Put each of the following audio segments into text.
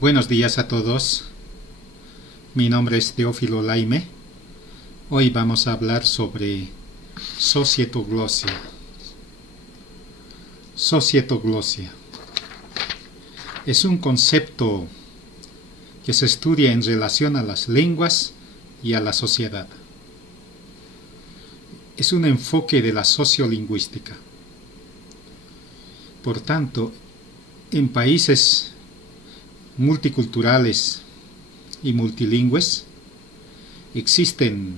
Buenos días a todos. Mi nombre es Teófilo Laime. Hoy vamos a hablar sobre societoglosia. Societoglosia es un concepto que se estudia en relación a las lenguas y a la sociedad. Es un enfoque de la sociolingüística. Por tanto, en países multiculturales y multilingües existen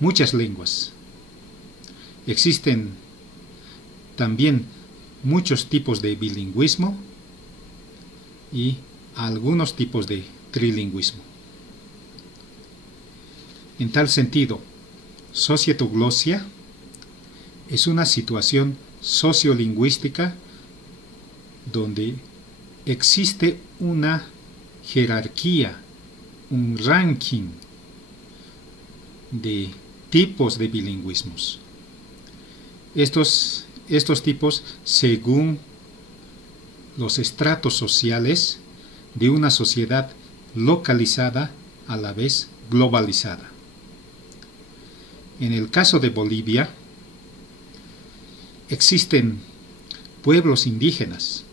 muchas lenguas. Existen también muchos tipos de bilingüismo y algunos tipos de trilingüismo. En tal sentido, societoglosia es una situación sociolingüística donde existe una jerarquía, un ranking de tipos de bilingüismos. Estos tipos según los estratos sociales de una sociedad localizada a la vez globalizada. En el caso de Bolivia, existen pueblos indígenas,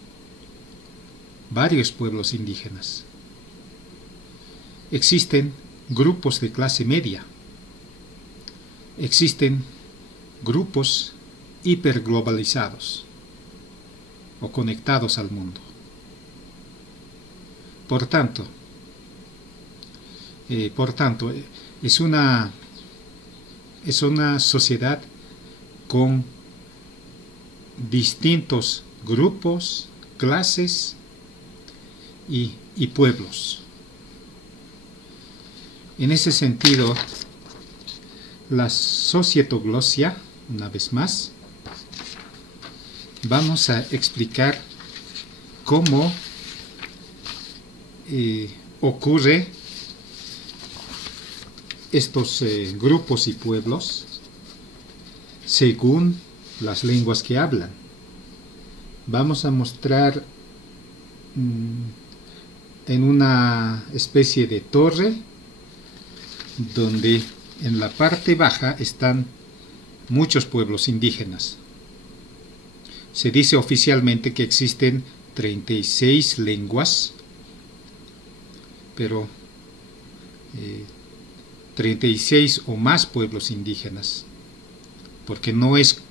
varios pueblos indígenas. Existen grupos de clase media. Existen grupos hiperglobalizados o conectados al mundo. Por tanto, es una sociedad con distintos grupos, clases y pueblos. En ese sentido, la societoglosia, una vez más, vamos a explicar cómo ocurre estos grupos y pueblos según las lenguas que hablan. Vamos a mostrar en una especie de torre donde en la parte baja están muchos pueblos indígenas. Se dice oficialmente que existen 36 lenguas, pero 36 o más pueblos indígenas, porque no es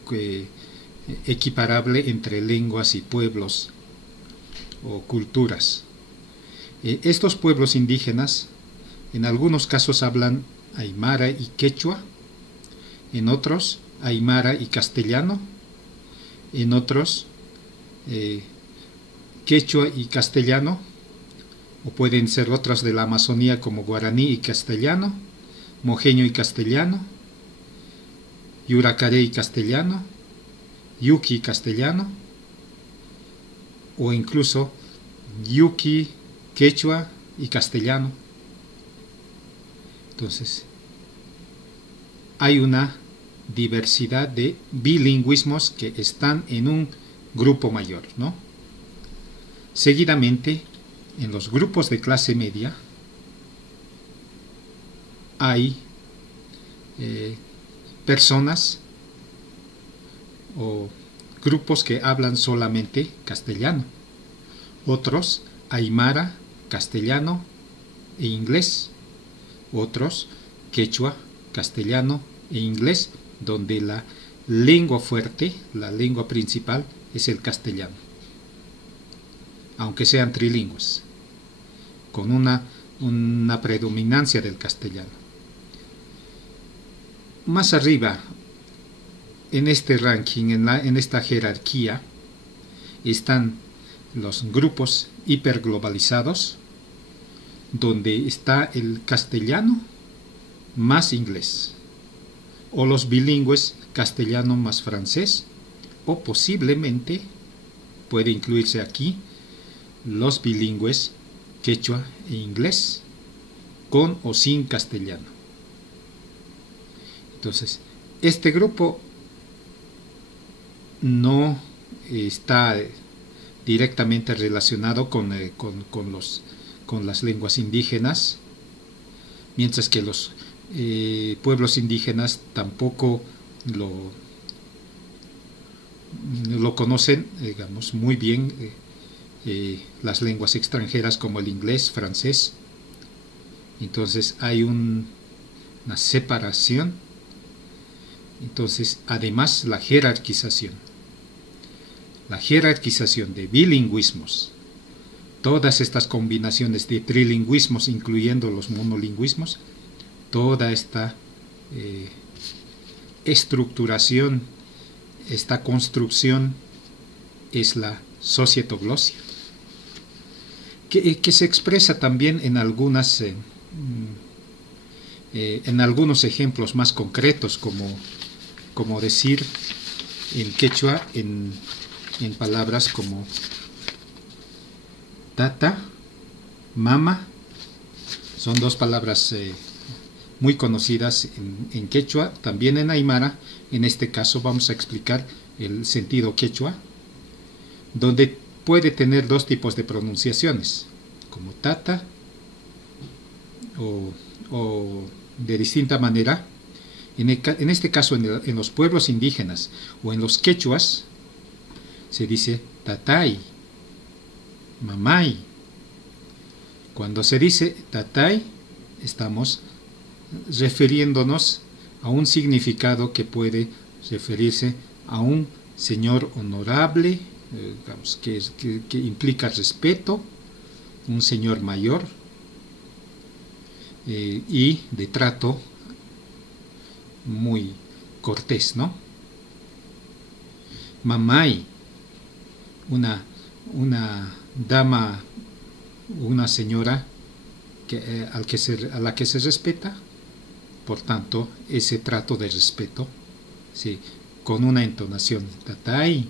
equiparable entre lenguas y pueblos o culturas. Estos pueblos indígenas en algunos casos hablan aymara y quechua, en otros aymara y castellano, en otros quechua y castellano, o pueden ser otras de la Amazonía como guaraní y castellano, mojeño y castellano, yuracaré y castellano, yuki y castellano, o incluso yuki, quechua y castellano. Entonces, hay una diversidad de bilingüismos que están en un grupo mayor, ¿no? Seguidamente, en los grupos de clase media, hay personas o grupos que hablan solamente castellano, otros aymara, castellano e inglés, otros quechua, castellano e inglés, donde la lengua fuerte, la lengua principal, es el castellano, aunque sean trilingües, con una predominancia del castellano. Más arriba, en este ranking, en esta jerarquía, están los grupos hiperglobalizados, donde está el castellano más inglés, o los bilingües castellano más francés, o posiblemente puede incluirse aquí los bilingües quechua e inglés, con o sin castellano. Entonces, este grupo no está directamente relacionado con las lenguas indígenas, mientras que los pueblos indígenas tampoco lo conocen, digamos, muy bien, las lenguas extranjeras como el inglés, francés. Entonces hay una separación. Entonces, además, la jerarquización de bilingüismos, todas estas combinaciones de trilingüismos, incluyendo los monolingüismos, toda esta estructuración, esta construcción es la societoglosia, que se expresa también en algunos ejemplos más concretos, como decir en quechua, en palabras como tata, mama. Son dos palabras muy conocidas en quechua, también en aymara. En este caso vamos a explicar el sentido quechua, donde puede tener dos tipos de pronunciaciones, como tata o de distinta manera. En este caso, en los pueblos indígenas o en los quechuas, se dice tatay, mamay. Cuando se dice tatay, estamos refiriéndonos a un significado que puede referirse a un señor honorable, digamos, que implica respeto, un señor mayor y de trato muy cortés, ¿no? Mamay, una dama, una señora a la que se respeta, por tanto, ese trato de respeto, ¿sí?, con una entonación tatay,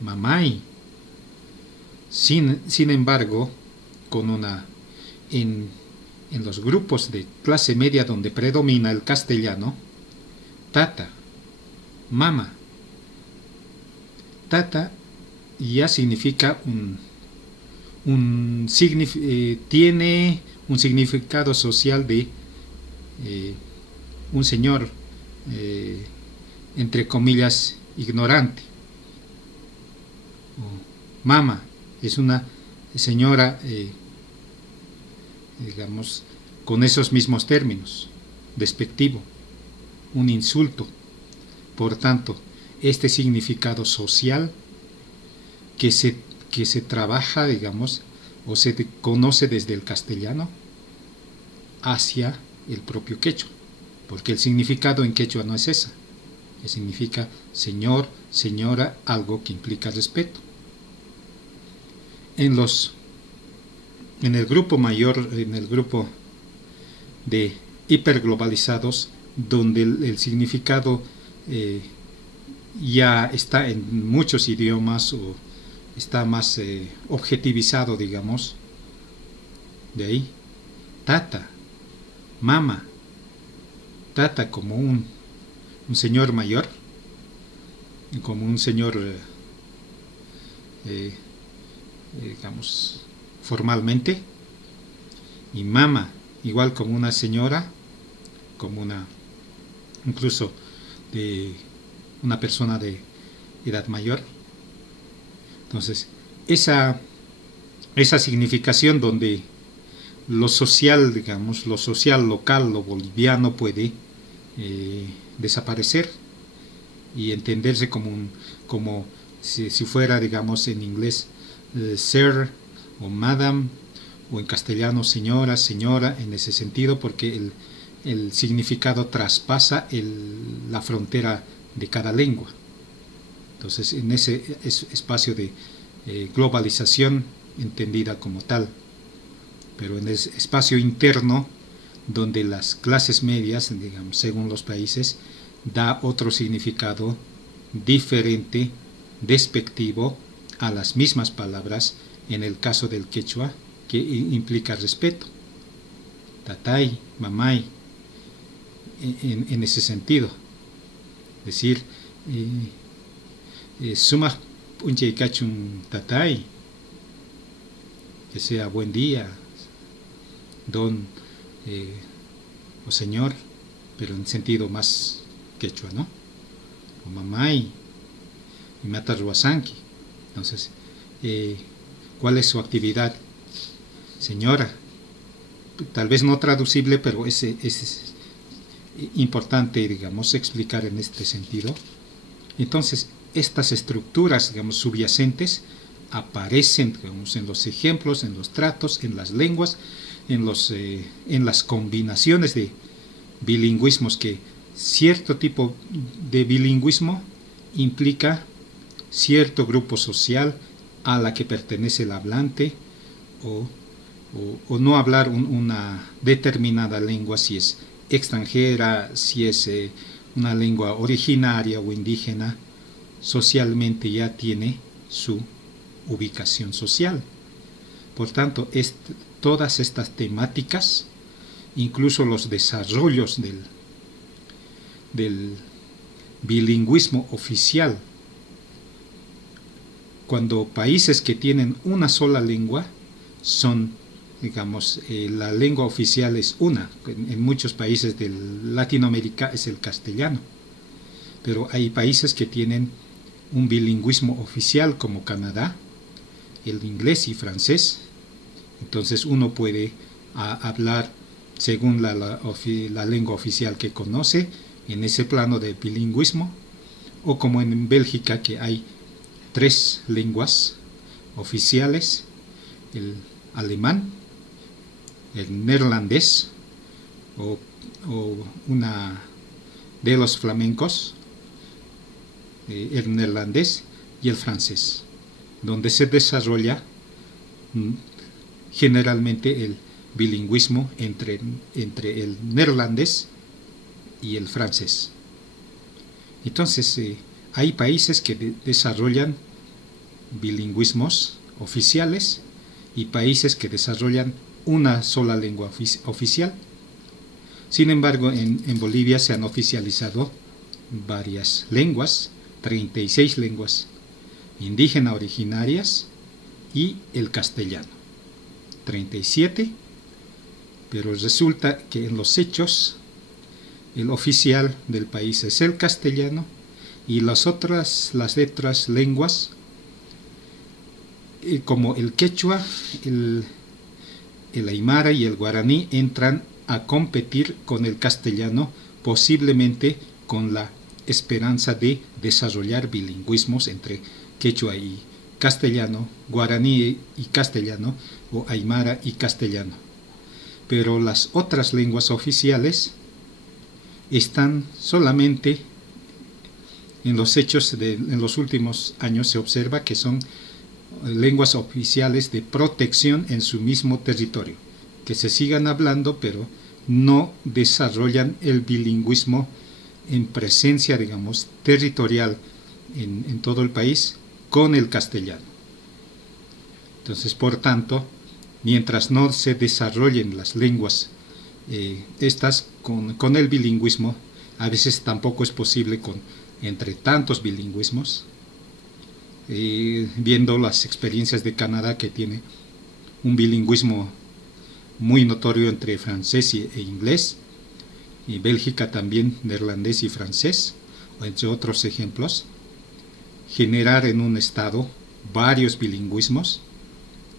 mamay. Sin embargo, en los grupos de clase media donde predomina el castellano, tata, mama. Tata ya significa tiene un significado social de un señor, entre comillas, ignorante. Mama es una señora, digamos, con esos mismos términos, despectivo, un insulto. Por tanto, este significado social que se trabaja, digamos, o se conoce desde el castellano hacia el propio quechua, porque el significado en quechua no es esa, que significa señor, señora, algo que implica respeto. En el grupo mayor, en el grupo de hiperglobalizados, donde el significado ya está en muchos idiomas o está más objetivizado, digamos, de ahí, tata, mama, tata como un señor mayor, como un señor, digamos, formalmente, y mama, igual como una señora, como incluso de una persona de edad mayor. Entonces, esa significación donde lo social, digamos, lo social local, lo boliviano puede desaparecer y entenderse como si fuera, digamos, en inglés sir o madam, o en castellano señora, señora, en ese sentido, porque el significado traspasa la frontera de cada lengua. Entonces, en ese espacio de globalización entendida como tal, pero en ese espacio interno donde las clases medias, digamos, según los países, da otro significado diferente, despectivo a las mismas palabras, en el caso del quechua, que implica respeto, tatay, mamay, en ese sentido. Es decir, sumak unchaykachun tatay, que sea buen día, don o señor, pero en sentido más quechua, ¿no? O mamay, y matarruasanqui. Entonces, ¿cuál es su actividad? Señora, tal vez no traducible, pero es importante, digamos, explicar en este sentido. Entonces, estas estructuras, digamos, subyacentes aparecen, digamos, en los ejemplos, en los tratos, en las lenguas, en las combinaciones de bilingüismos, que cierto tipo de bilingüismo implica cierto grupo social a la que pertenece el hablante, o no hablar una determinada lengua, si es extranjera, si es una lengua originaria o indígena, socialmente ya tiene su ubicación social. Por tanto, todas estas temáticas, incluso los desarrollos del bilingüismo oficial, cuando países que tienen una sola lengua son, digamos, la lengua oficial es una. En muchos países de Latinoamérica es el castellano, pero hay países que tienen un bilingüismo oficial, como Canadá, el inglés y francés. Entonces uno puede hablar según la lengua oficial que conoce en ese plano de bilingüismo, o como en Bélgica, que hay 3 lenguas oficiales: el alemán, el neerlandés, o una de los flamencos, el neerlandés y el francés, donde se desarrolla generalmente el bilingüismo entre el neerlandés y el francés. Entonces, hay países que desarrollan bilingüismos oficiales y países que desarrollan una sola lengua oficial. Sin embargo, en Bolivia se han oficializado varias lenguas, 36 lenguas indígenas originarias y el castellano, 37, pero resulta que en los hechos el oficial del país es el castellano, y las letras lenguas, como el quechua, el aymara y el guaraní, entran a competir con el castellano, posiblemente con la esperanza de desarrollar bilingüismos entre quechua y castellano, guaraní y castellano, o aymara y castellano. Pero las otras lenguas oficiales están solamente en los hechos en los últimos años. Se observa que son lenguas oficiales de protección en su mismo territorio, que se sigan hablando, pero no desarrollan el bilingüismo en presencia, digamos, territorial en todo el país con el castellano. Entonces, por tanto, mientras no se desarrollen las lenguas estas con el bilingüismo, a veces tampoco es posible entre tantos bilingüismos. Viendo las experiencias de Canadá, que tiene un bilingüismo muy notorio entre francés e inglés, y Bélgica también neerlandés y francés, entre otros ejemplos, generar en un estado varios bilingüismos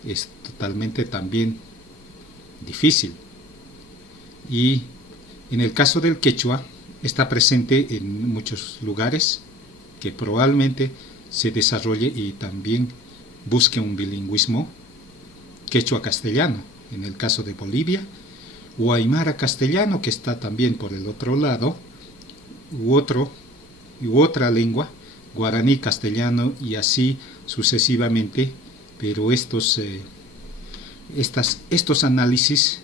es totalmente también difícil. Y en el caso del quechua está presente en muchos lugares, que probablemente se desarrolle y también busque un bilingüismo quechua-castellano, en el caso de Bolivia, o aymara-castellano, que está también por el otro lado, u otra lengua, guaraní-castellano, y así sucesivamente. Pero estos análisis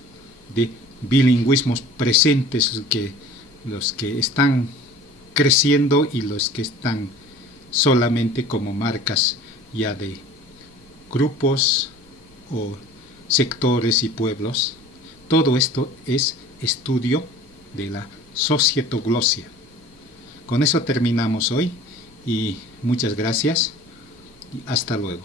de bilingüismos presentes, los que están creciendo y los que están solamente como marcas ya de grupos o sectores y pueblos, todo esto es estudio de la societoglosia. Con eso terminamos hoy, y muchas gracias y hasta luego.